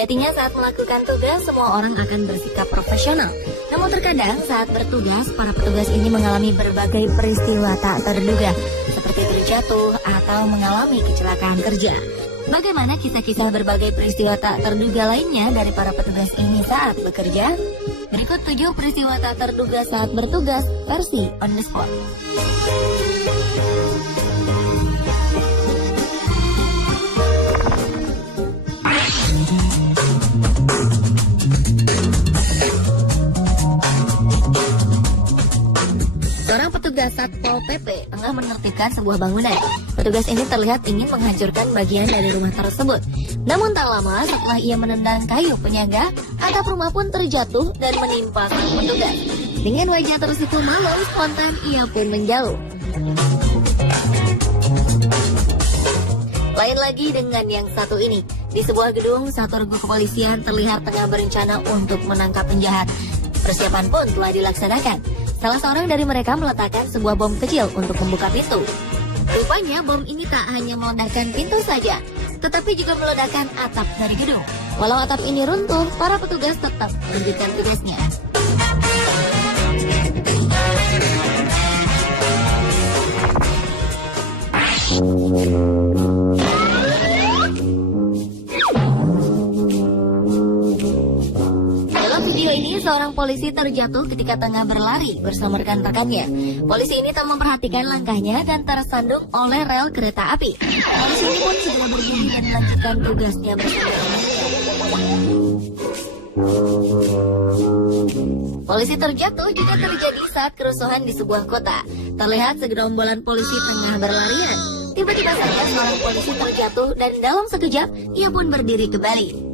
Sejatinya saat melakukan tugas, semua orang akan bersikap profesional. Namun terkadang saat bertugas, para petugas ini mengalami berbagai peristiwa tak terduga, seperti terjatuh atau mengalami kecelakaan kerja. Bagaimana kisah-kisah berbagai peristiwa tak terduga lainnya dari para petugas ini saat bekerja? Berikut 7 peristiwa tak terduga saat bertugas versi on the spot. Seorang petugas Satpol PP tengah menertibkan sebuah bangunan. Petugas ini terlihat ingin menghancurkan bagian dari rumah tersebut. Namun tak lama setelah ia menendang kayu penyangga, atap rumah pun terjatuh dan menimpa sang petugas. Dengan wajah tersipu malu, spontan ia pun menjauh. Lain lagi dengan yang satu ini. Di sebuah gedung, satu regu kepolisian terlihat tengah berencana untuk menangkap penjahat. Persiapan pun telah dilaksanakan. Salah seorang dari mereka meletakkan sebuah bom kecil untuk membuka pintu. Rupanya bom ini tak hanya meledakkan pintu saja, tetapi juga meledakkan atap dari gedung. Walau atap ini runtuh, para petugas tetap melanjutkan tugasnya. Video ini seorang polisi terjatuh ketika tengah berlari bersama rekan-rekannya. Polisi ini tak memperhatikan langkahnya dan tersandung oleh rel kereta api. Polisi ini pun segera berdiri dan melanjutkan tugasnya bersama. Polisi terjatuh juga terjadi saat kerusuhan di sebuah kota. Terlihat segerombolan polisi tengah berlarian. Tiba-tiba saja seorang polisi terjatuh dan dalam sekejap ia pun berdiri kembali.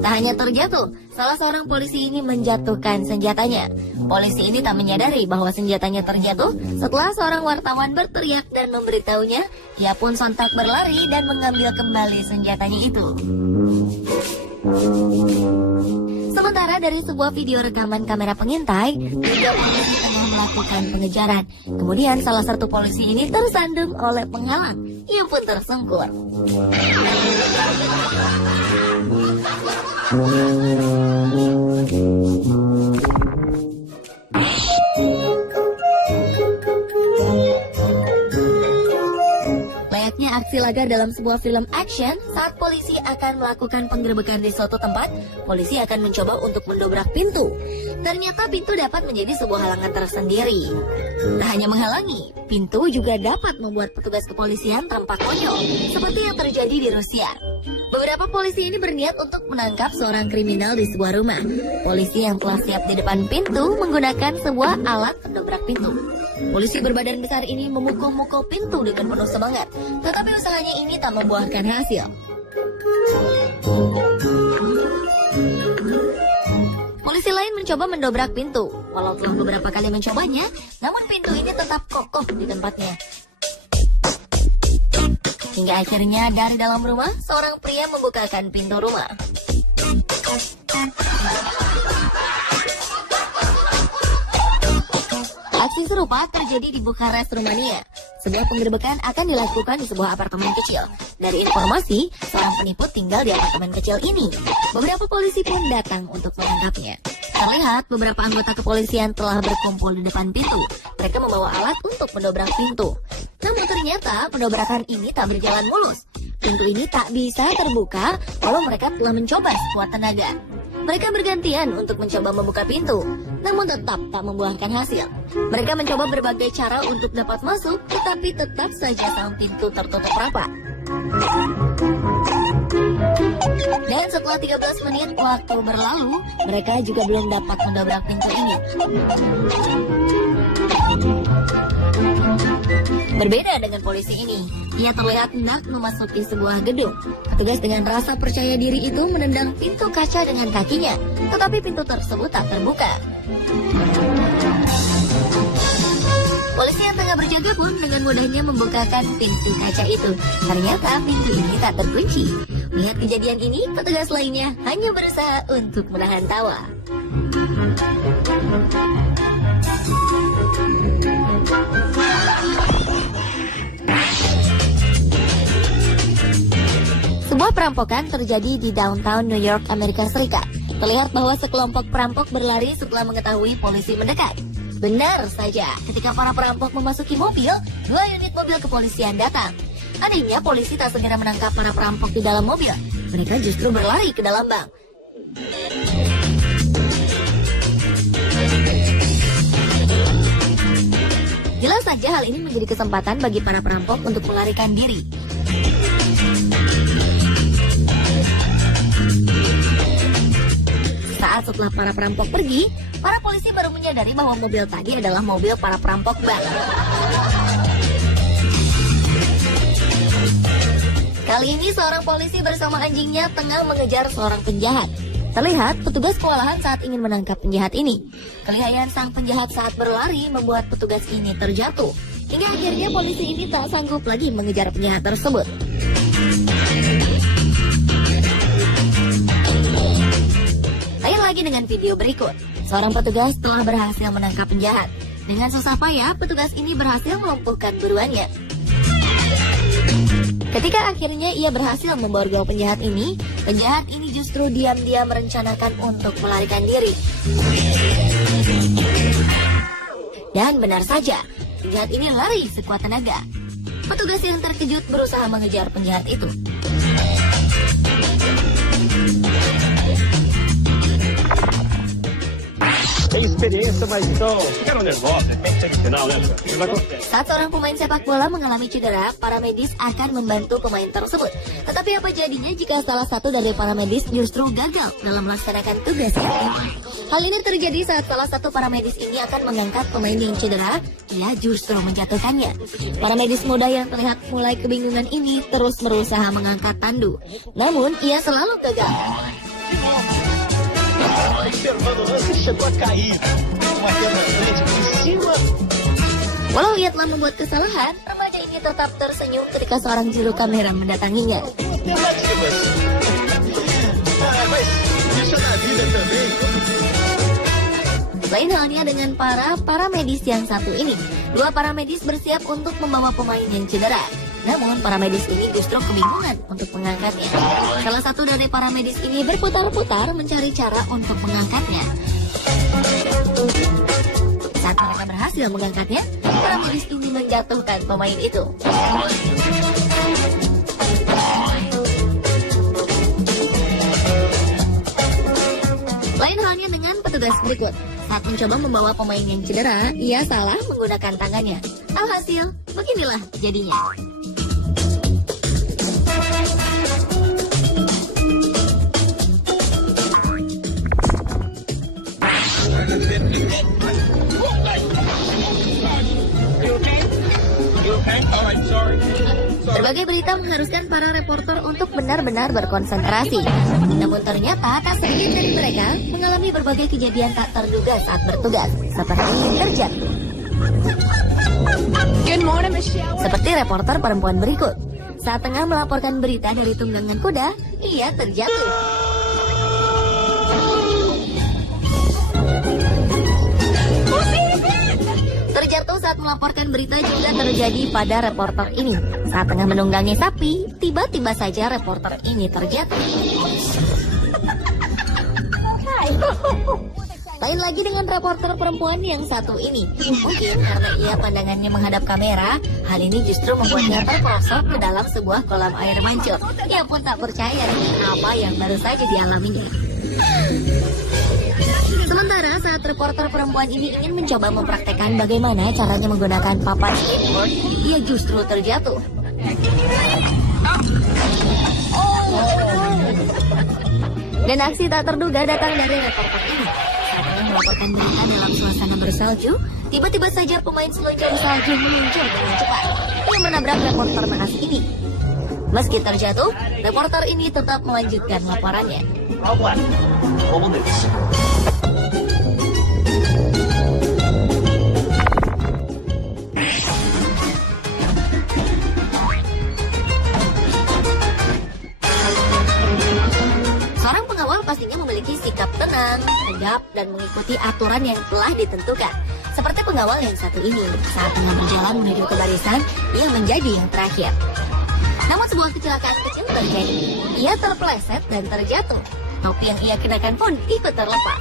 Tak hanya terjatuh, salah seorang polisi ini menjatuhkan senjatanya. Polisi ini tak menyadari bahwa senjatanya terjatuh setelah seorang wartawan berteriak dan memberitahunya. Ia pun sontak berlari dan mengambil kembali senjatanya itu. Sementara dari sebuah video rekaman kamera pengintai, 3 polisi tengah melakukan pengejaran. Kemudian salah satu polisi ini tersandung oleh penghalang. Ia pun tersungkur. Layaknya aksi laga dalam sebuah film action, saat polisi akan melakukan penggerebekan di suatu tempat, polisi akan mencoba untuk mendobrak pintu. Ternyata pintu dapat menjadi sebuah halangan tersendiri. Tak hanya menghalangi, pintu juga dapat membuat petugas kepolisian tampak konyol, seperti yang terjadi di Rusia. Beberapa polisi ini berniat untuk menangkap seorang kriminal di sebuah rumah. Polisi yang telah siap di depan pintu menggunakan sebuah alat pendobrak pintu. Polisi berbadan besar ini memukul-mukul pintu dengan penuh semangat, tetapi usahanya ini tak membuahkan hasil. Polisi lain mencoba mendobrak pintu. Walau telah beberapa kali mencobanya, namun pintu ini tetap kokoh di tempatnya. Hingga akhirnya dari dalam rumah, seorang pria membukakan pintu rumah. Aksi serupa terjadi di Bukares, Rumania. Sebuah penggerebekan akan dilakukan di sebuah apartemen kecil. Dari informasi, seorang penipu tinggal di apartemen kecil ini. Beberapa polisi pun datang untuk menangkapnya. Terlihat beberapa anggota kepolisian telah berkumpul di depan pintu. Mereka membawa alat untuk mendobrak pintu. Namun ternyata pendobrakan ini tak berjalan mulus. Pintu ini tak bisa terbuka walau mereka telah mencoba sekuat tenaga. Mereka bergantian untuk mencoba membuka pintu, namun tetap tak membuahkan hasil. Mereka mencoba berbagai cara untuk dapat masuk, tetapi tetap saja sang pintu tertutup rapat. Dan setelah 13 menit waktu berlalu, mereka juga belum dapat mendobrak pintu ini. Berbeda dengan polisi ini, ia terlihat hendak memasuki sebuah gedung. Petugas dengan rasa percaya diri itu menendang pintu kaca dengan kakinya, tetapi pintu tersebut tak terbuka. Polisi yang tengah berjaga pun dengan mudahnya membukakan pintu kaca itu. Ternyata pintu ini tak terkunci. Melihat kejadian ini, petugas lainnya hanya berusaha untuk menahan tawa. Sebuah Sebuah perampokan terjadi di downtown New York, Amerika Serikat. Terlihat bahwa sekelompok perampok berlari setelah mengetahui polisi mendekat. Benar saja, ketika para perampok memasuki mobil, 2 unit mobil kepolisian datang. Anehnya, polisi tak segera menangkap para perampok di dalam mobil. Mereka justru berlari ke dalam bank. Jelas saja hal ini menjadi kesempatan bagi para perampok untuk melarikan diri. Saat setelah para perampok pergi, para polisi baru menyadari bahwa mobil tadi adalah mobil para perampok bank. Kali ini seorang polisi bersama anjingnya tengah mengejar seorang penjahat. Terlihat petugas kewalahan saat ingin menangkap penjahat ini. Kelihayan sang penjahat saat berlari membuat petugas ini terjatuh. Hingga akhirnya polisi ini tak sanggup lagi mengejar penjahat tersebut. Lain lagi dengan video berikut. Seorang petugas telah berhasil menangkap penjahat. Dengan susah payah, petugas ini berhasil melumpuhkan buruannya. Ketika akhirnya ia berhasil memborgol penjahat ini justru diam-diam merencanakan untuk melarikan diri. Dan benar saja, penjahat ini lari sekuat tenaga. Petugas yang terkejut berusaha mengejar penjahat itu. Saat seorang pemain sepak bola mengalami cedera, para medis akan membantu pemain tersebut. Tetapi apa jadinya jika salah satu dari para medis justru gagal dalam melaksanakan tugasnya? Hal ini terjadi saat salah satu para medis ini akan mengangkat pemain yang cedera, ia justru menjatuhkannya. Para medis muda yang terlihat mulai kebingungan ini terus berusaha mengangkat tandu. Namun, ia selalu gagal. Walau ia telah membuat kesalahan, remaja ini tetap tersenyum ketika seorang juru kamera mendatanginya. Lain halnya dengan para medis yang satu ini. 2 para medis bersiap untuk membawa pemain yang cedera. Namun para medis ini justru kebingungan untuk mengangkatnya. Salah satu dari para medis ini berputar-putar mencari cara untuk mengangkatnya. Saat mereka berhasil mengangkatnya, para medis ini menjatuhkan pemain itu. Lain halnya dengan petugas berikut. Saat mencoba membawa pemain yang cedera, ia salah menggunakan tangannya. Alhasil, beginilah jadinya. Berbagai berita mengharuskan para reporter untuk benar-benar berkonsentrasi. Namun ternyata tak sedikit dari mereka mengalami berbagai kejadian tak terduga saat bertugas, seperti terjatuh. Seperti reporter perempuan berikut. Saat tengah melaporkan berita dari tunggangan kuda, ia terjatuh. Terjatuh saat melaporkan berita juga terjadi pada reporter ini. Saat tengah menunggangi sapi, tiba-tiba saja reporter ini terjatuh. Lain lagi dengan reporter perempuan yang satu ini. Mungkin karena ia pandangannya menghadap kamera, hal ini justru membuatnya terperosok ke dalam sebuah kolam air mancur. Ia pun tak percaya dengan apa yang baru saja dialaminya. Sementara saat reporter perempuan ini ingin mencoba mempraktekkan bagaimana caranya menggunakan papan skateboard, ia justru terjatuh. Dan aksi tak terduga datang dari reporter ini. Saat ingin melaporkan berita dalam suasana bersalju, tiba-tiba saja pemain seluncur salju meluncur dengan cepat. Ia menabrak reporter naas ini. Meski terjatuh, reporter ini tetap melanjutkan laporannya. Seorang pengawal pastinya memiliki sikap tenang, tegap, dan mengikuti aturan yang telah ditentukan. Seperti pengawal yang satu ini, saat tengah berjalan menuju ke barisan, ia menjadi yang terakhir. Namun sebuah kecelakaan kecil terjadi. Ia terpeleset dan terjatuh. Topi yang ia kenakan pun ikut terlepas.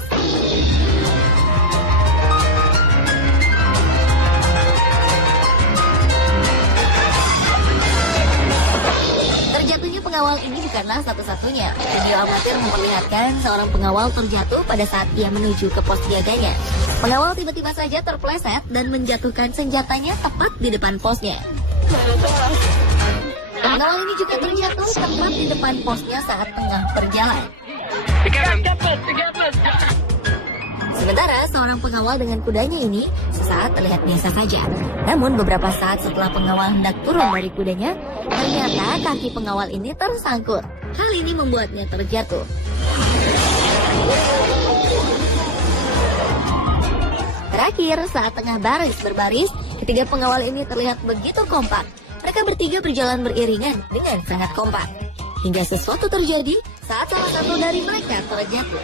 Terjatuhnya pengawal ini bukanlah satu-satunya. Video amatir memperlihatkan seorang pengawal terjatuh pada saat ia menuju ke pos jaganya. Pengawal tiba-tiba saja terpeleset dan menjatuhkan senjatanya tepat di depan posnya. Pengawal ini juga terjatuh tepat di depan posnya saat tengah berjalan. Sementara seorang pengawal dengan kudanya ini sesaat terlihat biasa saja. Namun beberapa saat setelah pengawal hendak turun dari kudanya, ternyata kaki pengawal ini tersangkut. Hal ini membuatnya terjatuh. Terakhir, saat tengah berbaris, ketiga pengawal ini terlihat begitu kompak. Mereka bertiga berjalan beriringan dengan sangat kompak. Hingga sesuatu terjadi saat salah satu dari mereka terjatuh.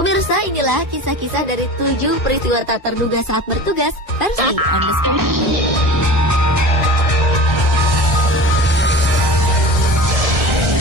Pemirsa, inilah kisah-kisah dari 7 peristiwa tak terduga saat bertugas versi On The Spot.